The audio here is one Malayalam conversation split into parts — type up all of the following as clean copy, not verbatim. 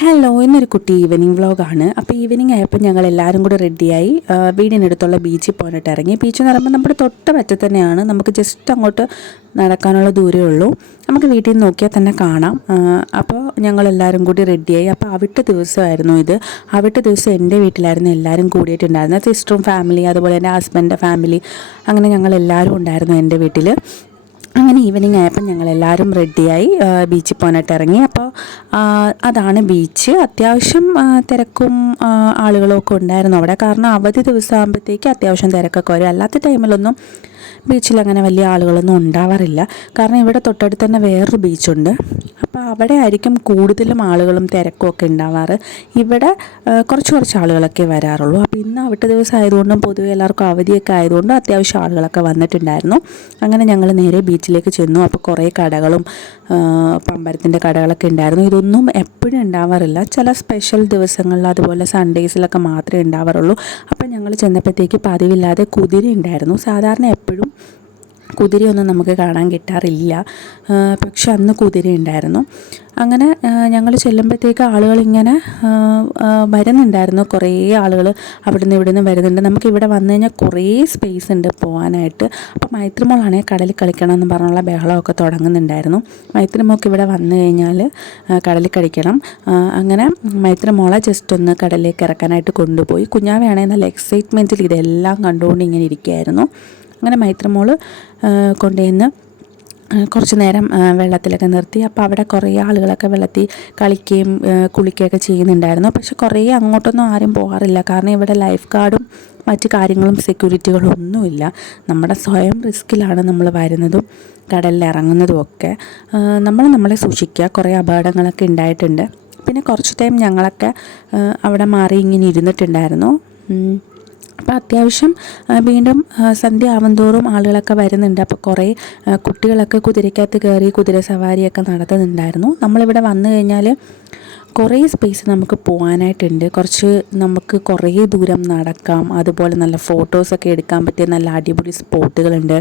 ഹലോ, ഇന്നൊരു കുട്ടി ഈവനിങ് വ്ളോഗാണ്. അപ്പോൾ ഈവനിങ് ആയപ്പോൾ ഞങ്ങൾ എല്ലാവരും കൂടെ റെഡിയായി വീടിനടുത്തുള്ള ബീച്ചിൽ പോയിട്ട് ഇറങ്ങി. ബീച്ച് എന്ന് പറയുമ്പോൾ നമ്മുടെ തൊട്ട് തന്നെയാണ്, നമുക്ക് ജസ്റ്റ് അങ്ങോട്ട് നടക്കാനുള്ള ദൂരമേ ഉള്ളൂ. നമുക്ക് വീട്ടിൽ നിന്ന് നോക്കിയാൽ തന്നെ കാണാം. അപ്പോൾ ഞങ്ങളെല്ലാവരും കൂടി റെഡിയായി. അപ്പോൾ അവിട്ട ദിവസമായിരുന്നു ഇത്. അവിട്ട ദിവസം എൻ്റെ വീട്ടിലായിരുന്നു എല്ലാവരും കൂടിയിട്ടുണ്ടായിരുന്നത്. സിസ്റ്ററും ഫാമിലി, അതുപോലെ എൻ്റെ ഹസ്ബൻഡിൻ്റെ ഫാമിലി, അങ്ങനെ ഞങ്ങളെല്ലാവരും ഉണ്ടായിരുന്നു എൻ്റെ വീട്ടിൽ. അങ്ങനെ ഈവനിങ് ആയപ്പോൾ ഞങ്ങളെല്ലാവരും റെഡിയായി ബീച്ചിൽ പോകാനായിട്ട് ഇറങ്ങി. അപ്പോൾ അതാണ് ബീച്ച്. അത്യാവശ്യം തിരക്കും ആളുകളും ഒക്കെ ഉണ്ടായിരുന്നു അവിടെ. കാരണം അവധി ദിവസം ആകുമ്പോഴത്തേക്ക് അത്യാവശ്യം തിരക്കൊക്കെ വരും. അല്ലാത്ത ടൈമിലൊന്നും ബീച്ചിൽ അങ്ങനെ വലിയ ആളുകളൊന്നും ഉണ്ടാവാറില്ല. കാരണം ഇവിടെ തൊട്ടടുത്ത് തന്നെ വേറൊരു ബീച്ചുണ്ട്. അപ്പോൾ അവിടെ ആയിരിക്കും കൂടുതലും ആളുകളും തിരക്കും ഒക്കെ ഉണ്ടാവാറ്. ഇവിടെ കുറച്ച് ആളുകളൊക്കെ വരാറുള്ളൂ. അപ്പോൾ ഇന്ന് അവിട്ട ദിവസം ആയതുകൊണ്ടും പൊതുവെ എല്ലാവർക്കും അവധിയൊക്കെ ആയതുകൊണ്ടും അത്യാവശ്യം ആളുകളൊക്കെ വന്നിട്ടുണ്ടായിരുന്നു. അങ്ങനെ ഞങ്ങൾ നേരെ ബീച്ചിലേക്ക് ചെന്നു. അപ്പോൾ കുറേ കടകളും പമ്പരത്തിൻ്റെ കടകളൊക്കെ ഉണ്ടായിരുന്നു. ഇതൊന്നും എപ്പോഴും ഉണ്ടാവാറില്ല, ചില സ്പെഷ്യൽ ദിവസങ്ങളിൽ അതുപോലെ സൺഡേസിലൊക്കെ മാത്രമേ ഉണ്ടാവാറുള്ളൂ. അപ്പോൾ ഞങ്ങൾ ചെന്നപ്പോഴത്തേക്ക് പതിവില്ലാതെ കുതിര ഉണ്ടായിരുന്നു. സാധാരണ എപ്പോഴും കുതിരയൊന്നും നമുക്ക് കാണാൻ കിട്ടാറില്ല, പക്ഷെ അന്ന് കുതിര ഉണ്ടായിരുന്നു. അങ്ങനെ ഞങ്ങൾ ചെല്ലുമ്പോഴത്തേക്ക് ആളുകളിങ്ങനെ വരുന്നുണ്ടായിരുന്നു. കുറേ ആളുകൾ അവിടുന്ന് ഇവിടുന്ന് വരുന്നുണ്ട്. നമുക്കിവിടെ വന്നു കഴിഞ്ഞാൽ കുറേ സ്പേസ് ഉണ്ട് പോകാനായിട്ട്. അപ്പോൾ മൈത്രിമോളാണെങ്കിൽ കടലിൽ കളിക്കണം എന്ന് പറഞ്ഞുള്ള ബഹളമൊക്കെ തുടങ്ങുന്നുണ്ടായിരുന്നു. മൈത്രിമോൾക്ക് ഇവിടെ വന്നു കഴിഞ്ഞാൽ കടലിൽ കളിക്കണം. അങ്ങനെ മൈത്രിമോളെ ജസ്റ്റ് ഒന്ന് കടലിലേക്ക് ഇറക്കാനായിട്ട് കൊണ്ടുപോയി. കുഞ്ഞാവയാണെങ്കിൽ നല്ല എക്സൈറ്റ്മെൻറ്റിൽ ഇതെല്ലാം കണ്ടുകൊണ്ട് ഇങ്ങനെ ഇരിക്കുകയായിരുന്നു. അങ്ങനെ മൈത്രിമോൾ കൊണ്ടുവന്ന് കുറച്ച് നേരം വെള്ളത്തിലൊക്കെ നിർത്തി. അപ്പോൾ അവിടെ കുറേ ആളുകളൊക്കെ വെള്ളത്തിൽ കളിക്കുകയും കുളിക്കുകയൊക്കെ ചെയ്യുന്നുണ്ടായിരുന്നു. പക്ഷെ കുറേ അങ്ങോട്ടൊന്നും ആരും പോകാറില്ല. കാരണം ഇവിടെ ലൈഫ് ഗാർഡും മറ്റു കാര്യങ്ങളും സെക്യൂരിറ്റികളും ഒന്നുമില്ല. നമ്മുടെ സ്വയം റിസ്ക്കിലാണ് നമ്മൾ വരുന്നതും കടലിൽ ഇറങ്ങുന്നതും ഒക്കെ. നമ്മളെ സൂക്ഷിക്കുക. കുറേ അപകടങ്ങളൊക്കെ ഉണ്ടായിട്ടുണ്ട്. പിന്നെ കുറച്ച് ടൈം ഞങ്ങളൊക്കെ അവിടെ മാറി ഇങ്ങനെ ഇരുന്നിട്ടുണ്ടായിരുന്നു. അപ്പോൾ അത്യാവശ്യം വീണ്ടും സന്ധ്യ ആവുന്തോറും ആളുകളൊക്കെ വരുന്നുണ്ട്. അപ്പോൾ കുറേ കുട്ടികളൊക്കെ കുതിരയ്ക്കകത്ത് കയറി കുതിര സവാരിയൊക്കെ നടത്തുന്നുണ്ടായിരുന്നു. നമ്മളിവിടെ വന്നു കഴിഞ്ഞാൽ കുറേ സ്പേസ് നമുക്ക് പോകാനായിട്ടുണ്ട്. നമുക്ക് കുറേ ദൂരം നടക്കാം. അതുപോലെ നല്ല ഫോട്ടോസൊക്കെ എടുക്കാൻ പറ്റിയ നല്ല അടിപൊളി സ്പോട്ടുകളുണ്ട്.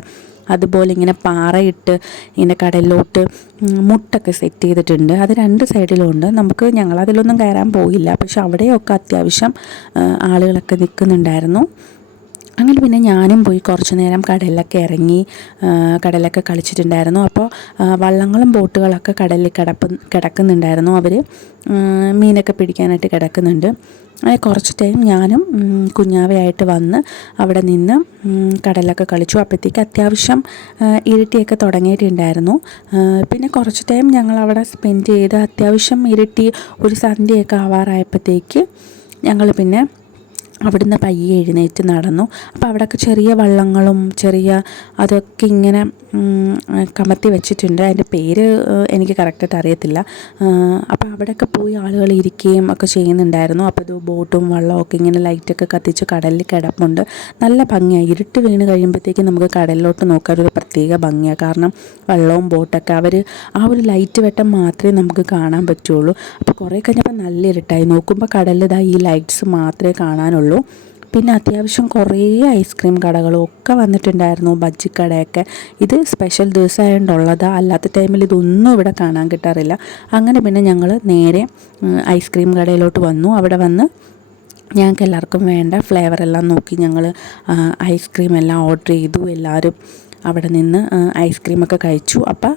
അതുപോലെ ഇങ്ങനെ പാറയിട്ട് ഇങ്ങനെ കടലിലോട്ട് മുട്ടൊക്കെ സെറ്റ് ചെയ്തിട്ടുണ്ട്. അത് രണ്ട് സൈഡിലും ഉണ്ട്. ഞങ്ങളതിലൊന്നും കയറാൻ പോയില്ല, പക്ഷെ അവിടെയൊക്കെ അത്യാവശ്യം ആളുകളൊക്കെ നിൽക്കുന്നുണ്ടായിരുന്നു. അങ്ങനെ പിന്നെ ഞാനും പോയി കുറച്ച് നേരം കടലിലൊക്കെ ഇറങ്ങി കടലൊക്കെ കളിച്ചിട്ടുണ്ടായിരുന്നു. അപ്പോൾ വള്ളങ്ങളും ബോട്ടുകളൊക്കെ കടലിൽ കിടക്കുന്നുണ്ടായിരുന്നു. അവർ മീനൊക്കെ പിടിക്കാനായിട്ട് കിടക്കുന്നുണ്ട്. അങ്ങനെ കുറച്ച് ടൈം ഞാനും കുഞ്ഞാവയായിട്ട് വന്ന് അവിടെ നിന്ന് കടലൊക്കെ കളിച്ചു. അപ്പോഴത്തേക്ക് അത്യാവശ്യം ഇരുട്ടിയൊക്കെ തുടങ്ങിയിട്ടുണ്ടായിരുന്നു. പിന്നെ കുറച്ച് ടൈം ഞങ്ങളവിടെ സ്പെൻഡ് ചെയ്ത് അത്യാവശ്യം ഇരുട്ടി ഒരു സന്ധ്യയൊക്കെ ആവാറായപ്പോഴത്തേക്ക് ഞങ്ങൾ പിന്നെ അവിടുന്ന് പയ്യെ എഴുന്നേറ്റ് നടന്നു. അപ്പോൾ അവിടെയൊക്കെ ചെറിയ വള്ളങ്ങളും അതൊക്കെ ഇങ്ങനെ കമത്തി വെച്ചിട്ടുണ്ട്. അതിൻ്റെ പേര് എനിക്ക് കറക്റ്റായിട്ട് അറിയത്തില്ല. അപ്പോൾ അവിടെയൊക്കെ പോയി ആളുകൾ ഇരിക്കുകയും ഒക്കെ ചെയ്യുന്നുണ്ടായിരുന്നു. അപ്പോൾ ഇത് ബോട്ടും വള്ളവും ഒക്കെ ഇങ്ങനെ ലൈറ്റൊക്കെ കത്തിച്ച് കടലിൽ കിടപ്പുണ്ട്. നല്ല ഭംഗിയാണ്. ഇരുട്ട് വീണ് കഴിയുമ്പോഴത്തേക്ക് നമുക്ക് കടലിലോട്ട് നോക്കാൻ ഒരു പ്രത്യേക ഭംഗിയാണ്. കാരണം വള്ളവും ബോട്ടൊക്കെ ആ ഒരു ലൈറ്റ് വെട്ടം മാത്രമേ നമുക്ക് കാണാൻ പറ്റുള്ളൂ. അപ്പോൾ കുറേ കഴിഞ്ഞപ്പോൾ നല്ല ഇരുട്ടായി. നോക്കുമ്പോൾ കടലിൽ ഈ ലൈറ്റ്സ് മാത്രമേ കാണാനുള്ളൂ. പിന്നെ അത്യാവശ്യം കുറേ ഐസ്ക്രീം കടകളും ഒക്കെ വന്നിട്ടുണ്ടായിരുന്നു, ബജ്ജിക്കടയൊക്കെ. ഇത് സ്പെഷ്യൽ ദിവസമായതുകൊണ്ടുള്ളതാണ്, അല്ലാത്ത ടൈമിൽ ഇതൊന്നും ഇവിടെ കാണാൻ കിട്ടാറില്ല. അങ്ങനെ പിന്നെ ഞങ്ങൾ നേരെ ഐസ്ക്രീം കടയിലോട്ട് വന്നു. അവിടെ വന്ന് ഞങ്ങൾക്ക് എല്ലാവർക്കും വേണ്ട ഫ്ലേവറെല്ലാം നോക്കി ഞങ്ങൾ ഐസ്ക്രീം എല്ലാം ഓർഡർ ചെയ്തു. എല്ലാവരും അവിടെ നിന്ന് ഐസ്ക്രീമൊക്കെ കഴിച്ചു. അപ്പോൾ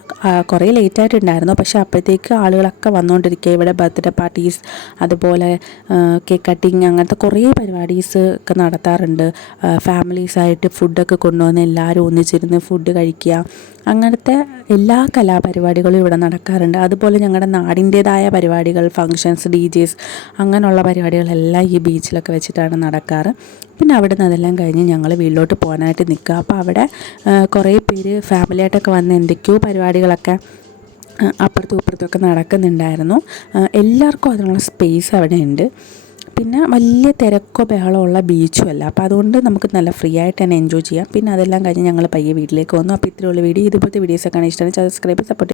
കുറേ ലേറ്റായിട്ടുണ്ടായിരുന്നു, പക്ഷേ അപ്പോഴത്തേക്ക് ആളുകളൊക്കെ വന്നുകൊണ്ടിരിക്കുക. ഇവിടെ ബർത്ത്ഡേ പാർട്ടീസ്, അതുപോലെ കേക്ക് കട്ടിങ്, അങ്ങനത്തെ കുറേ പരിപാടീസ് ഒക്കെ നടത്താറുണ്ട്. ഫാമിലീസായിട്ട് ഫുഡൊക്കെ കൊണ്ടുവന്ന് എല്ലാവരും ഒന്നിച്ചിരുന്ന് ഫുഡ് കഴിക്കുക, അങ്ങനത്തെ എല്ലാ കലാപരിപാടികളും ഇവിടെ നടക്കാറുണ്ട്. അതുപോലെ ഞങ്ങളുടെ നാടിൻ്റേതായ പരിപാടികൾ, ഫങ്ഷൻസ്, DJs, അങ്ങനെയുള്ള പരിപാടികളെല്ലാം ഈ ബീച്ചിലൊക്കെ വെച്ചിട്ടാണ് നടക്കാറ്. പിന്നെ അവിടെ നിന്ന് അതെല്ലാം കഴിഞ്ഞ് ഞങ്ങൾ വീട്ടിലോട്ട് പോകാനായിട്ട് നിൽക്കുക. അപ്പോൾ അവിടെ കുറേ പേര് ഫാമിലിയായിട്ടൊക്കെ വന്ന് എന്തൊക്കെയോ പരിപാടികളൊക്കെ അപ്പുറത്തും ഇപ്പുറത്തുമൊക്കെ നടക്കുന്നുണ്ടായിരുന്നു. എല്ലാവർക്കും അതിനുള്ള സ്പേസ് അവിടെ ഉണ്ട്. പിന്നെ വലിയ തിരക്കോ ബഹളമോ ഉള്ള ബീച്ചും അല്ല. അപ്പോൾ അതുകൊണ്ട് നമുക്ക് നല്ല ഫ്രീ ആയിട്ട് തന്നെ എൻജോയ് ചെയ്യാം. പിന്നെ അതെല്ലാം കഴിഞ്ഞ് ഞങ്ങൾ പയ്യെ വീട്ടിലേക്ക് വന്നു. അപ്പോൾ ഇത്രയുള്ള വീഡിയോ, ഇതുപോലത്തെ വീഡിയോസൊക്കെ ഇഷ്ടമാണ്. Subscribe, support.